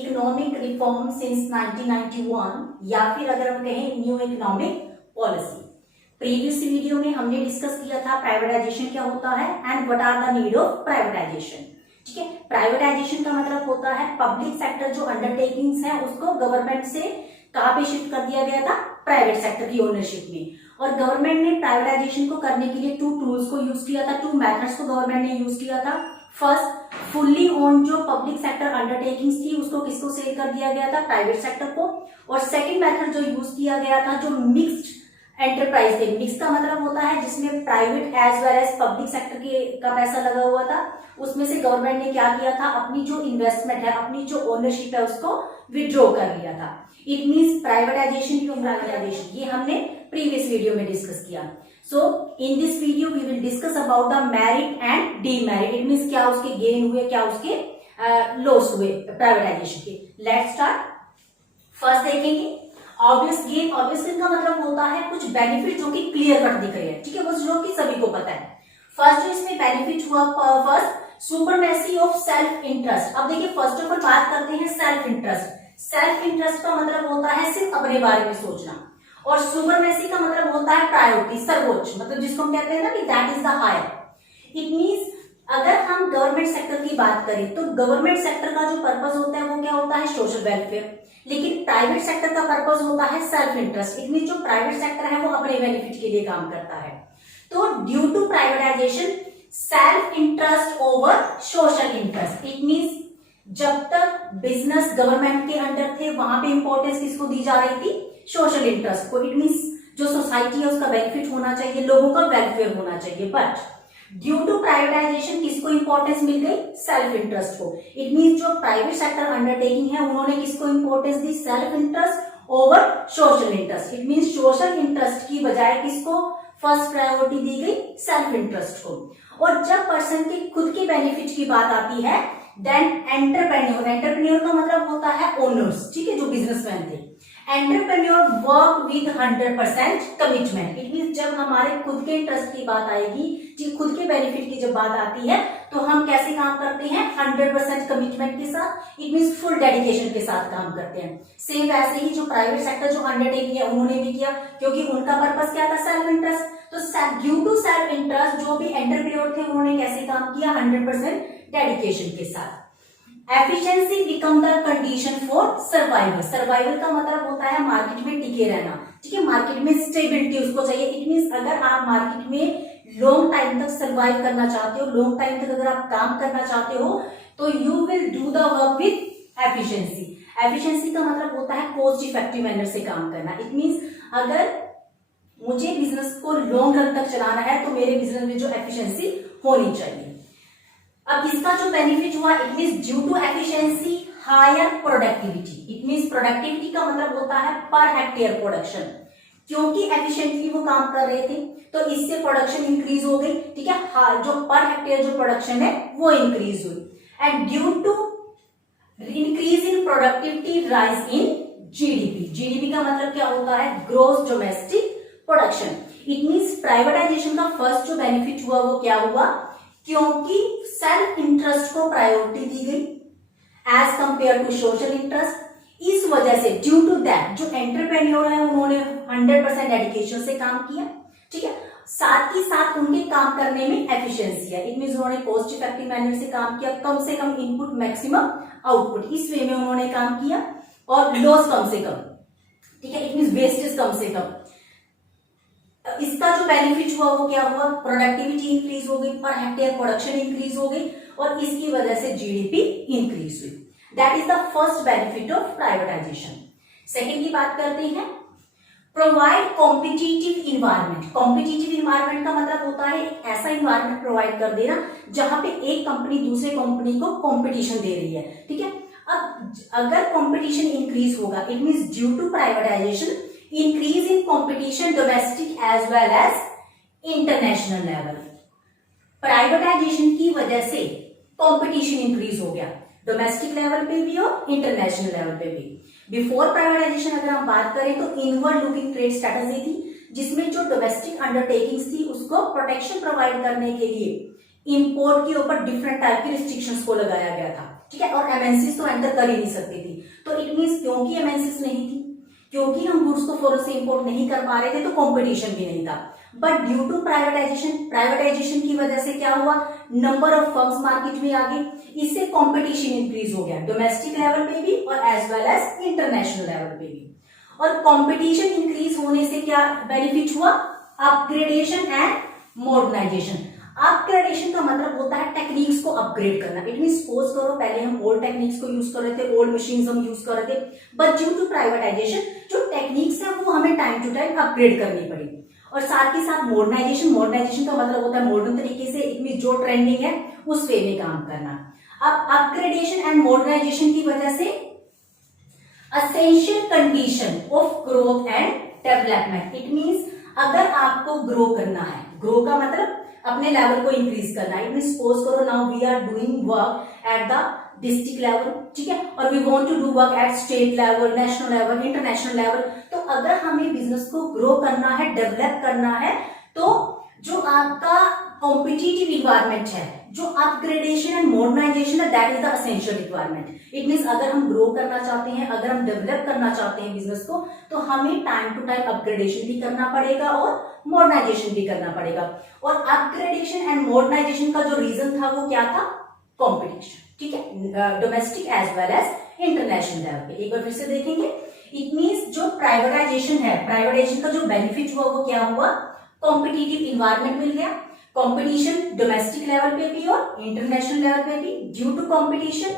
Economic reform since 1991 या फिर अगर हम कहें new economic policy. Previous video में हमने डिस्कस किया था प्राइवेटाइजेशन क्या होता है and what are the need of privatisation. ठीक है, प्राइवेटाइजेशन का मतलब होता है पब्लिक सेक्टर जो अंडरटेकिंग्स है उसको गवर्नमेंट से कहां पे शिफ्ट कर दिया गया था, प्राइवेट सेक्टर की ओनरशिप में। और गवर्नमेंट ने प्राइवेटाइजेशन को करने के लिए टू टूल्स को यूज किया था, टू मेथड्स को गवर्नमेंट ने यूज किया था। फर्स्ट, फुल्ली ओन जो पब्लिक सेक्टर अंडरटेकिंग्स थी उसको किसको सेल कर दिया गया था, प्राइवेट सेक्टर को। और सेकंड मेथड जो यूज किया गया था जो मिक्स्ड एंटरप्राइज थे, मिक्स का मतलब होता है जिसमें private as well as public sector का पैसा लगा हुआ था। उसमें से गवर्नमेंट ने क्या किया था, अपनी जो इन्वेस्टमेंट है, अपनी जो ओनरशिप है उसको विड्रॉ कर लिया था। It means privatization to privatization, ये हमने प्रीवियस वीडियो में डिस्कस किया। So in this video we will discuss about the merit and demerit. It means क्या उसके गेन हुए, क्या उसके लॉस हुए प्राइवेटाइजेशन के। Let's start. फर्स्ट देखेंगे ऑब्वियस गेन। ऑब्वियस गेन का मतलब होता है कुछ बेनिफिट जो कि क्लियर कट दिख रहे हैं। ठीक है, वो जो कि सभी को पता है। फर्स्ट जो इसमें बेनिफिट हुआ, first supremacy of self interest. अब देखिए फर्स्ट ऑफ ऑल बात करते हैं सेल्फ इंटरेस्ट। सेल्फ इंटरेस्ट का मतलब होता है सिर्फ अपने बारे में सोचना, और सुपरमेसी का मतलब होता है प्रायोरिटी, सर्वोच्च, मतलब जिसको हम कहते हैं ना कि that is the higher. It means अगर हम गवर्नमेंट सेक्टर की बात करें तो गवर्नमेंट सेक्टर का जो पर्पस होता है वो क्या होता है, सोशल वेलफेयर। लेकिन प्राइवेट सेक्टर का पर्पस होता है सेल्फ इंटरेस्ट। इट मींस जो प्राइवेट सेक्टर है वो अपने बेनिफिट के लिए काम करता है। तो due to privatisation self interest over social interest. It means जब तक बिजनेस गवर्नमेंट के अंडर थे वहां पे इंपॉर्टेंस किसको दी जा रही थी, सोशल इंटरेस्ट को। इट मींस जो सोसाइटी है उसका बेनिफिट होना चाहिए, लोगों का वेलफेयर होना चाहिए। बट ड्यू टू प्राइवेटाइजेशन किसको इंपॉर्टेंस मिल गई, सेल्फ इंटरेस्ट को। इट मींस जो प्राइवेट सेक्टर अंडरटेकिंग है उन्होंने किसको importance the, self interest over social interest. It means social interest की बजाय किसको फर्स्ट प्रायोरिटी दी गई, सेल्फ इंटरेस्ट को। और जब पर्सन के खुद के बेनिफिट की बात आती है देन एंटरप्रेन्योर। एंटरप्रेन्योर का मतलब होता है ओनर्स, ठीक है, जो बिजनेसमैन थे। Entrepreneur work with 100% commitment. It means जब हमारे खुद के इंटरेस्ट की बात आएगी, खुद के बेनिफिट की जब बात आती है तो हम कैसे काम करते हैं, 100% कमिटमेंट के साथ। इट मींस फुल डेडिकेशन के साथ काम करते हैं। सेम वैसे ही जो प्राइवेट सेक्टर जो अंडरटेकिंग है उन्होंने भी किया, क्योंकि उनका पर्पस क्या था, सेल्फ इंटरेस्ट। तो ड्यू टू सेल्फ इंटरेस्ट जो भी एंटरप्रेन्योर थे उन्होंने कैसे काम किया, 100% डेडिकेशन के साथ। Efficiency become the condition for survival. Survival का मतलब होता है मार्केट में टिके रहना। ठीक है, मार्केट में स्टेबिलिटी उसको चाहिए। इट मींस अगर आप मार्केट में लॉन्ग टाइम तक सर्वाइव करना चाहते हो, लॉन्ग टाइम तक अगर आप काम करना चाहते हो तो you will do the work with efficiency. Efficiency का मतलब होता है कॉस्ट इफेक्टिव मैनर से काम करना। इट मींस अगर मुझे बिजनेस को लॉन्ग रन तक चलाना है तो मेरे बिजनेस में जो एफिशिएंसी होनी चाहिए। अब इसका जो बेनिफिट हुआ, it means due to efficiency higher productivity. It means productivity का मतलब होता है पर हेक्टेयर प्रोडक्शन। क्योंकि एफिशिएंटली वो काम कर रहे थे तो इससे प्रोडक्शन इंक्रीज हो गई। ठीक है, जो पर हेक्टेयर जो प्रोडक्शन है वो इंक्रीज हुई। And due to increase in productivity rise in GDP. GDP का मतलब क्या होता है, gross domestic production. It means privatisation का फर्स्ट जो बेनिफिट हुआ वो क्या हुआ, क्योंकि सेल्फ इंटरेस्ट को प्रायोरिटी दी गई as compare to social interest. इस वजह से ड्यू टू दैट जो एंटरप्रेन्योर है उन्होंने 100% डेडिकेशन से काम किया। ठीक है, साथ ही साथ उनके काम करने में एफिशिएंसी है। इट मींस उन्होंने कॉस्ट इफेक्टिव मैनर से काम किया, कम से कम इनपुट मैक्सिमम आउटपुट, इस वे में उन्होंने काम किया, और लॉस कम से कम। ठीक है, इट मींस वेस्टेज कम से कम। इसका जो बेनिफिट हुआ वो क्या हुआ, प्रोडक्टिविटी इंक्रीज हो गई, पर हेक्टेयर प्रोडक्शन इंक्रीज हो गई, और इसकी वजह से जीडीपी इंक्रीज हुई। That is the first benefit of privatisation. Second की बात करते हैं, provide competitive environment. Competitive environment का मतलब होता है एक ऐसा इन्वायरमेंट प्रोवाइड कर देना जहां पे एक कंपनी दूसरे कंपनी को कॉम्पिटिशन दे रही है। ठीक है, अब अगर कॉम्पिटिशन इंक्रीज होगा, it means due to privatisation increase in competition domestic as well as international level। Privatisation की वजह से कंपटीशन इंक्रीज हो गया, डोमेस्टिक लेवल पे भी और इंटरनेशनल लेवल पे भी। बिफोर प्राइवेटाइजेशन अगर हम बात करें तो इनवर्ड लुकिंग ट्रेड स्ट्रेटजी थी, जिसमें जो डोमेस्टिक अंडरटेकिंग्स थी उसको प्रोटेक्शन प्रोवाइड करने के लिए इंपोर्ट के ऊपर डिफरेंट टाइप के रिस्ट्रिक्शंस को लगाया गया था। ठीक है, और एमएनसीज तो एंटर कर ही नहीं सकती थी। तो इट मींस क्योंकि एमएनसीज नहीं थी, क्योंकि हम गुड्स को फॉरेन से इंपोर्ट नहीं कर पा रहे थे, तो कंपटीशन भी नहीं था। बट ड्यू टू प्राइवेटाइजेशन की वजह से क्या हुआ, नंबर ऑफ फर्म्स मार्केट में आ गए, इससे कंपटीशन इंक्रीज हो गया डोमेस्टिक लेवल पे भी और as well as international level पे भी। और कंपटीशन इंक्रीज होने से क्या बेनिफिट हुआ, अपग्रेडेशन एंड मॉडर्नाइजेशन। अपग्रेडेशन का मतलब होता है टेक्निक्स को अपग्रेड करना। इट मीन सपोज करो पहले हम ओल्ड टेक्निक्स को यूज कर रहे थे, ओल्ड मशीन्स हम यूज कर रहे थे, बट ड्यू टू प्राइवेटाइजेशन जो टेक्निक्स है वो हमें टाइम टू टाइम अपग्रेड करनी पड़ी। और साथ ही साथ मॉडर्नाइजेशन का मतलब होता है मॉडर्न तरीके से, इट मीन जो ट्रेंडिंग है उस वे में काम करना। अब अपग्रेडेशन एंड मॉडर्नाइजेशन की वजह से essential condition of growth and development. It means अगर आपको ग्रो करना है, ग्रो का मतलब अपने लेवल को इंक्रीज करना है। इट मीन सपोज करो now we are doing work at the district level, ठीक है, और we want to do work at state level, national level, international level. तो अगर हमें बिजनेस को ग्रो करना है, डेवलप करना है, तो जो आपका कॉम्पिटिटिव इन्वायरमेंट है, जो अपग्रेडेशन एंड मॉडर्नाइजेशन है, that is the essential requirement. It means अगर हम ग्रो करना चाहते हैं, अगर हम डेवलप करना चाहते हैं बिजनेस को, तो हमें टाइम टू टाइम अपग्रेडेशन भी करना पड़ेगा और मॉडर्नाइजेशन भी करना पड़ेगा। और अपग्रेडेशन एंड मॉडर्नाइजेशन का जो रीजन था वो क्या था, कॉम्पिटिशन, ठीक है, domestic as well as international level पे। एक बार फिर से देखेंगे, इट मींस जो प्राइवेटाइजेशन है, प्राइवेटाइजेशन का जो बेनिफिट हुआ वो क्या हुआ, कॉम्पिटिटिव इन्वायरमेंट मिल गया, कंपटीशन डोमेस्टिक लेवल पे भी और इंटरनेशनल लेवल पे भी। ड्यू टू कंपटीशन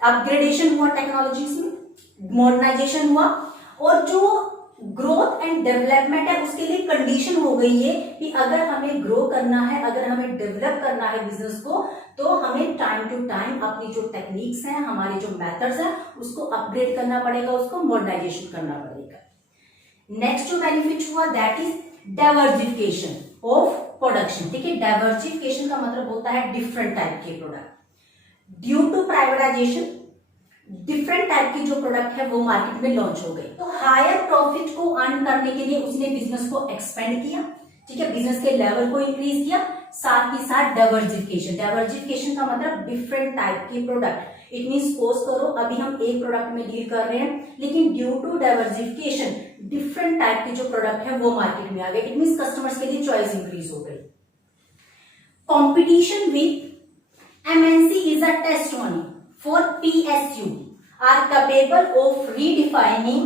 अपग्रेडेशन हुआ टेक्नोलॉजीज में, मॉडर्नाइजेशन हुआ, और जो ग्रोथ एंड डेवलपमेंट है उसके लिए कंडीशन हो गई है कि अगर हमें ग्रो करना है, अगर हमें डेवलप करना है बिजनेस को, तो हमें टाइम टू टाइम अपनी जो टेक्निक्स हैं, हमारे जो मेथड्स हैं, उसको अपग्रेड करना पड़ेगा, उसको मॉडर्नाइजेशन करना पड़ेगा। नेक्स्ट जो बेनिफिट हुआ that is diversification of production. ठीक है, डाइवर्सिफिकेशन का मतलब होता है डिफरेंट टाइप के product. Due to privatisation different type के जो प्रोडक्ट है वो मार्केट में लॉन्च हो गए, तो हायर प्रॉफिट को अर्न करने के लिए उसने बिजनेस को एक्सपेंड किया, ठीक है, बिजनेस के लेवल को इंक्रीज किया, साथ ही साथ डाइवर्सिफिकेशन का मतलब डिफरेंट टाइप के प्रोडक्ट। इट मीन सपोज करो अभी हम एक प्रोडक्ट में डील कर रहे हैं, लेकिन due to diversification different type के जो प्रोडक्ट है वो मार्केट में आ गए। इट मीन कस्टमर्स के लिए चॉइस इंक्रीज हो गई। Competition with MNC is a testimony for PSU are capable of redefining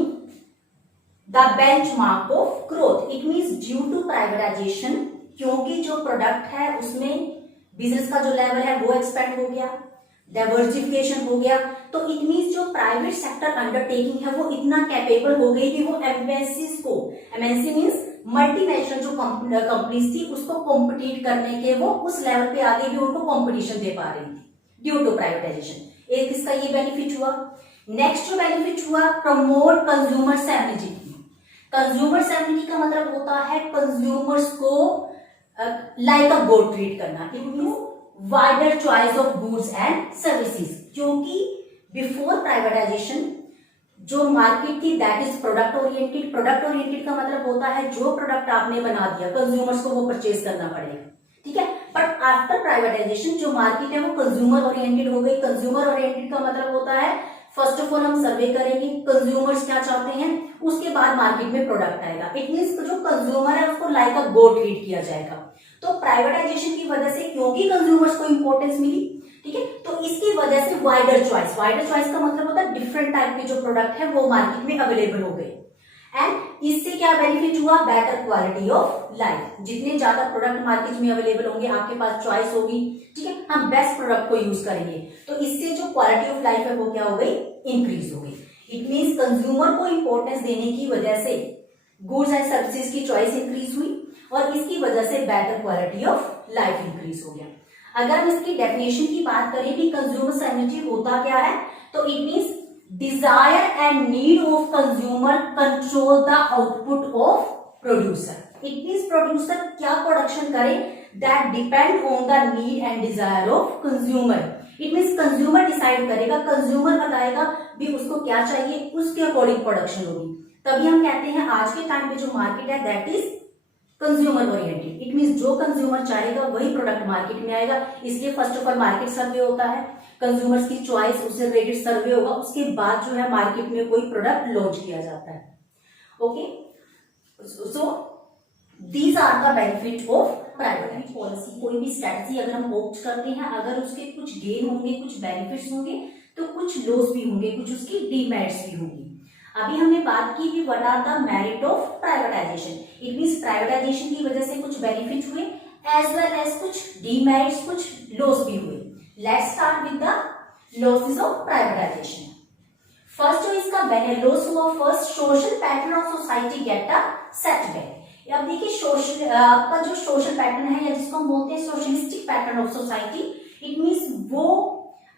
the benchmark of growth. It means due to privatization, क्योंकि जो प्रोडक्ट है उसमें बिजनेस का जो लेवल है वो एक्सपेंड हो गया, डाइवर्सिफिकेशन हो गया, तो इट मीन्स जो प्राइवेट सेक्टर अंडरटेकिंग है वो इतना कैपेबल हो गई कि वो एमएनसीज को, एमएनसी मीन्स मल्टीनेशनल जो कंपनीज थी उसको कॉम्पिटिट करने के वो उस लेवल पे आगे भी उनको कॉम्पिटिशन दे पा रही थी ड्यू टू प्राइवेटाइजेशन। एक इसका ये बेनिफिट हुआ। नेक्स्ट जो बेनिफिट हुआ, promote consumer safety. Consumer safety का मतलब होता है कंज्यूमर्स को लाइक अ गुड ट्रीट करना। It means wider choice of goods and services, क्योंकि बिफोर प्राइवेटाइजेशन जो मार्केट थी that is product oriented. Product oriented का मतलब होता है जो प्रोडक्ट आपने बना दिया कंज्यूमर्स को वो परचेज करना पड़ेगा, ठीक है। बट आफ्टर प्राइवेटाइजेशन जो मार्केट है वो कंज्यूमर ओरिएंटेड हो गई। कंज्यूमर ओरिएंटेड का मतलब होता है फर्स्ट ऑफ ऑल हम सर्वे करेंगे कंज्यूमर्स क्या चाहते हैं, उसके बाद मार्केट में प्रोडक्ट आएगा। इट मींस जो कंज्यूमर है उसको लाइक अ गुड ट्रीट किया जाएगा। तो प्राइवेटाइजेशन की वजह से क्योंकि कंज्यूमर्स को इंपॉर्टेंस मिली, ठीक है, तो इसकी वजह से वाइडर चॉइस का मतलब होता है डिफरेंट टाइप के जो प्रोडक्ट है वो मार्केट में अवेलेबल हो गए। एंड इससे क्या बेनिफिट हुआ, बेटर क्वालिटी ऑफ लाइफ। जितने ज्यादा प्रोडक्ट मार्केट में अवेलेबल होंगे, आपके पास चॉइस होगी, ठीक है, हम बेस्ट प्रोडक्ट को यूज करेंगे, तो इससे जो क्वालिटी ऑफ लाइफ है वो क्या हो गई, इंक्रीज हो गई। इट मींस कंज्यूमर को इंपॉर्टेंस देने की वजह से गुड्स एंड सर्विसेज की चॉइस इंक्रीज हुई और इसकी वजह से better quality of life increase हो गया। अगर हम इसकी डेफिनेशन की बात करें कि कंज्यूमर सेफ्टी होता क्या है, तो it means desire and need of consumer control the output of producer. It means producer क्या प्रोडक्शन करे that depend on the need and desire of consumer. It means consumer decide करेगा, consumer बताएगा भी उसको क्या चाहिए, उसके अकॉर्डिंग प्रोडक्शन होगी। तभी हम कहते हैं आज के टाइम पे जो मार्केट है that is consumer oriented. It means जो कंज्यूमर चाहेगा वही प्रोडक्ट मार्केट में आएगा। इसलिए फर्स्ट ऑफ ऑल मार्केट सर्वे होता है, कंज्यूमर्स की चॉइस, उससे रिलेटेड सर्वे होगा, उसके बाद जो है मार्केट में कोई प्रोडक्ट लॉन्च किया जाता है। Okay, so these are the benefit of private policy. कोई भी स्ट्रेटजी अगर हम ऑप्ट करते हैं, अगर उसके कुछ गेन होंगे, कुछ बेनिफिट्स होंगे, तो कुछ लॉस भी होंगे, कुछ उसकी डीमेरिट्स भी होंगी। अभी हमने बात की कि what are the merit of privatisation. It means privatisation की वजह से कुछ बेनिफिट हुए एज वेल एज कुछ डीमेरिट्स, कुछ लॉस भी हुए। Let's start with the losses of privatisation. First जो इसका लॉस हुआ, first social pattern of society get a setback. अब देखिए सोशल का जो सोशल पैटर्न है, या जिसको हम बोलते हैं socialistic pattern of society, it means वो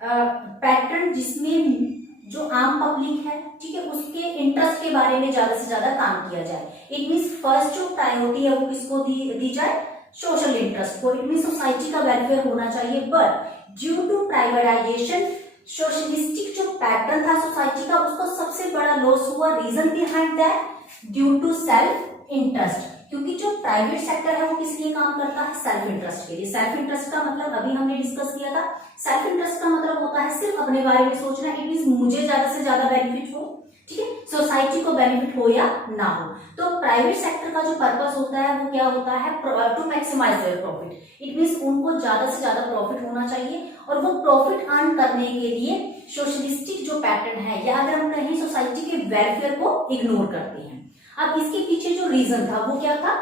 पैटर्न जिसमें जो आम पब्लिक है, ठीक है, उसके इंटरेस्ट के बारे में ज्यादा से ज्यादा काम किया जाए। इट मींस फर्स्ट जो प्रायोरिटी है वो किसको दी जाए, सोशल इंटरेस्ट को। इट मींस सोसाइटी का वेलफेयर होना चाहिए। But due to privatisation socialistic जो पैटर्न था सोसाइटी का, उसको सबसे बड़ा लॉस हुआ। Reason behind that due to self interest, क्योंकि जो प्राइवेट सेक्टर है वो किस लिए काम करता है, सेल्फ इंटरेस्ट के लिए। सेल्फ इंटरेस्ट का मतलब अभी हमने डिस्कस किया था, सेल्फ इंटरेस्ट का मतलब होता है सिर्फ अपने बारे में सोचना। इट मींस मुझे ज्यादा से ज्यादा बेनिफिट हो, ठीक है, सोसाइटी को बेनिफिट हो या ना हो। तो प्राइवेट सेक्टर का जो पर्पस होता है वो क्या होता है, to maximise their profit. It means उनको ज्यादा से ज्यादा प्रॉफिट होना चाहिए, और वो प्रॉफिट अर्न करने के लिए सोशलिस्टिक जो पैटर्न है, या अगर हम कहें सोसाइटी के वेलफेयर को इग्नोर करते हैं। अब इसके पीछे जो रीजन था वो क्या था,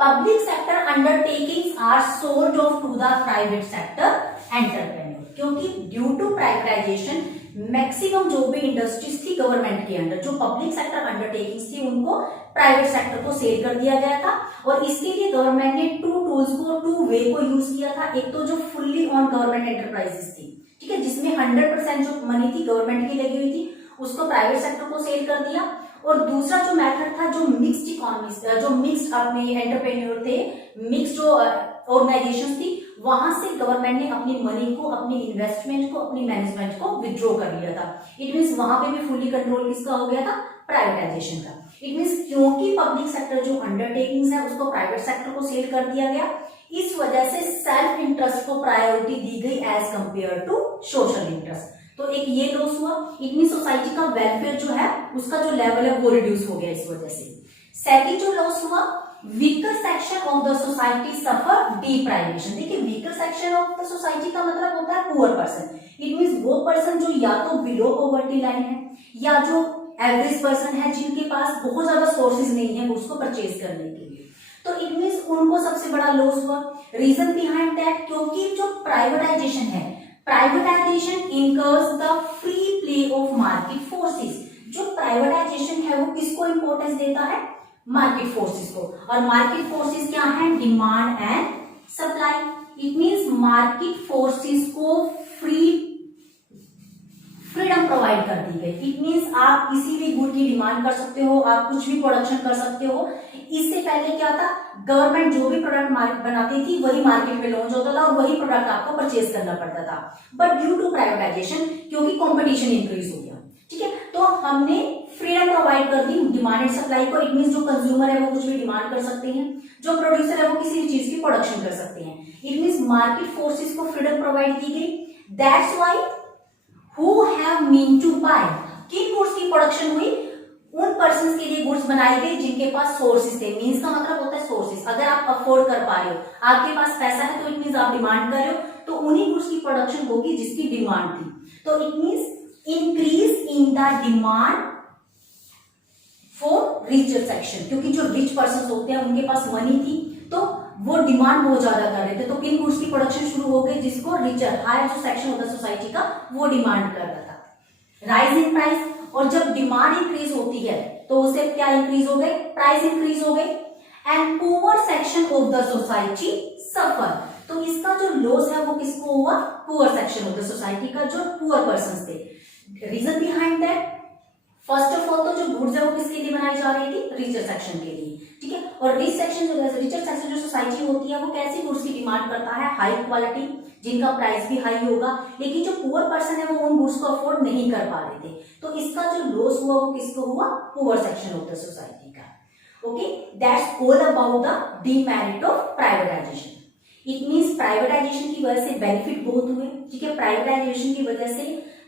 public sector undertakings are sold off to the private sector entrepreneur. क्योंकि ड्यू टू प्राइवेटाइजेशन मैक्सिमम जो भी इंडस्ट्रीज थी गवर्नमेंट के अंडर, जो पब्लिक सेक्टर अंडरटेकिंग्स थी, उनको प्राइवेट सेक्टर को सेल कर दिया गया था। और इसके लिए गवर्नमेंट ने टू टूल्स को, टू वे को यूज किया था। एक तो जो फुल्ली ऑन गवर्नमेंट एंटरप्राइजेस थी, ठीक है, जिसमें 100% जो मनी थी गवर्नमेंट की लगी हुई थी, उसको प्राइवेट सेक्टर को सेल कर दिया। और दूसरा जो मेथड था, जो मिक्स्ड इकोनॉमी, जो मिक्स्ड अपने एंटरप्रेन्योर थे, मिक्स्ड जो ऑर्गेनाइजेशंस थी, वहां से गवर्नमेंट ने अपनी मनी को, अपनी इन्वेस्टमेंट को, अपनी मैनेजमेंट को विथड्रॉ कर लिया था। इट मींस वहां पे भी फुल्ली कंट्रोल किसका हो गया था, प्राइवेटाइजेशन का। इट मींस क्योंकि पब्लिक सेक्टर जो अंडरटेकिंग्स है उसको प्राइवेट सेक्टर को सेल कर दिया गया, इस वजह से सेल्फ इंटरेस्ट को प्रायोरिटी दी गई as compare to social interest. तो एक ये लॉस हुआ। इट मीन सोसाइटी का वेलफेयर जो है उसका जो लेवल है वो रिड्यूस हो गया इस वजह से। सेकंड जो लॉस हुआ, weaker section of the society suffer deprivation. देखिए weaker section of the society का मतलब होता है पुअर पर्सन। इट मींस वो पर्सन जो या तो बिलो पॉवर्टी लाइन है, या जो एवरेज पर्सन है, जिनके पास बहुत ज्यादा सोर्सेज नहीं है उसको परचेज करने के लिए। तो इट मींस उनको सबसे बड़ा लॉस हुआ। रीजन बिहाइंड दैट, क्योंकि जो प्राइवेटाइजेशन है, privatisation incurs the free play of market forces. जो प्राइवेटाइजेशन है वो किसको इंपॉर्टेंस देता है, मार्केट फोर्सेस को। और मार्केट फोर्सेस क्या है, demand and supply. It means market forces को फ्रीडम प्रोवाइड कर दी गई। इट मींस आप किसी भी गुड की डिमांड कर सकते हो, आप कुछ भी प्रोडक्शन कर सकते हो। इससे पहले क्या था, गवर्नमेंट जो भी प्रोडक्ट बनाती थी वही मार्केट में लॉन्च होता था और वही प्रोडक्ट आपको परचेज करना पड़ता था। बट ड्यू टू प्राइवेटाइजेशन, क्योंकि कंपटीशन इंक्रीज हो गया, ठीक है, तो हमने फ्रीडम प्रोवाइड कर दी डिमांड एंड सप्लाई को। इट मींस जो कंज्यूमर है वो कुछ भी डिमांड कर सकते हैं, जो प्रोड्यूसर है वो किसी भी चीज की प्रोडक्शन कर सकते हैं। इट मींस मार्केट फोर्सेस को फ्रीडम प्रोवाइड की गई। That's why who have mean to buy, किन गुड्स की प्रोडक्शन हुई, उन पर्संस के लिए गुड्स बनाई गई जिनके पास सोर्सेज थे। मींस का मतलब होता है सोर्सेज। अगर आप अफोर्ड कर पा रहे हो, आपके पास पैसा है, तो इट मींस आप डिमांड कर रहे हो, तो उन्हीं गुड्स की प्रोडक्शन होगी जिसकी डिमांड थी। तो it means increase in the demand for richer section, क्योंकि जो रिच पर्सन होते हैं उनके पास मनी थी, तो वो डिमांड बहुत ज्यादा कर रहे थे। तो किन गुड्स की प्रोडक्शन शुरू हो गई, जिसको रिचर हायर जो सेक्शन होता है सोसाइटी का वो डिमांड कर रहा था। राइज इन प्राइस, और जब डिमांड इंक्रीज होती है तो उससे क्या इंक्रीज हो गए, प्राइस इंक्रीज हो गए। And poor section of the society suffer, तो इसका जो लॉस है वो किसको हुआ, poor section of the society का, जो पुअर पर्सन थे। Reason behind that, first of all तो जो गुड्स है वो किसके लिए बनाई जा रही थी, रिचर सेक्शन के लिए, ठीक है। और रिच सेक्शन जो रिचर सेक्शन जो सोसाइटी होती है वो कैसी गुड्स की डिमांड करता है, हाई क्वालिटी, जिनका प्राइस भी हाई होगा। लेकिन जो पुअर पर्सन है वो उन गुड्स को अफोर्ड नहीं कर पा रहे थे, तो इसका जो लॉस हुआ वो किसको हुआ, poor section of the society का। Okay, that's all about the demerit of privatisation. It means privatisation की वजह से बेनिफिट बहुत हुए, ठीक है, प्राइवेटाइजेशन की वजह से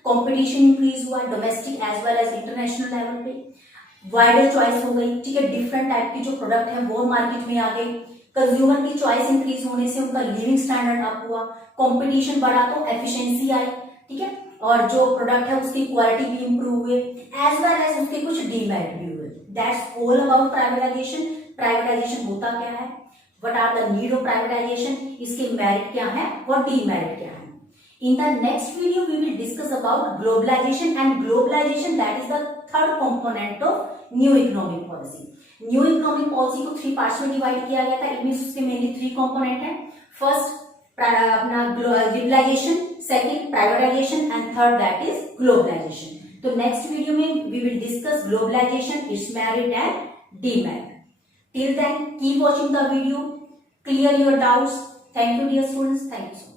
कंपटीशन इंक्रीज हुआ domestic as well as international level पे, वाइडर चॉइस हो गई, ठीक है, डिफरेंट टाइप की जो प्रोडक्ट है वो मार्केट में आ गई, कंज्यूमर की चॉइस इंक्रीज होने से उनका लिविंग स्टैंडर्ड अप हुआ, कंपटीशन बढ़ा तो एफिशिएंसी आई, ठीक है, और जो प्रोडक्ट है उसकी क्वालिटी भी इंप्रूव हुए एज वेल एज उसके कुछ डीमेरिट भी हुए। That's all about privatisation. Privatisation होता क्या है, what are the need of privatisation, इसके मेरिट क्या है और डीमेरिट क्या है। In the next video, we will discuss about globalization, and globalization, that is the third component of new economic policy. New economic policy को 3 parts में divide किया गया था। इनमें उसके मेनली 3 कंपोनेंट हैं। फर्स्ट अपना liberalisation, second privatisation and third that is globalisation. तो नेक्स्ट वीडियो में we will discuss globalisation, its merit and demerit. Till then keep watching the video, clear your doubts. Thank you dear students, thank you so much.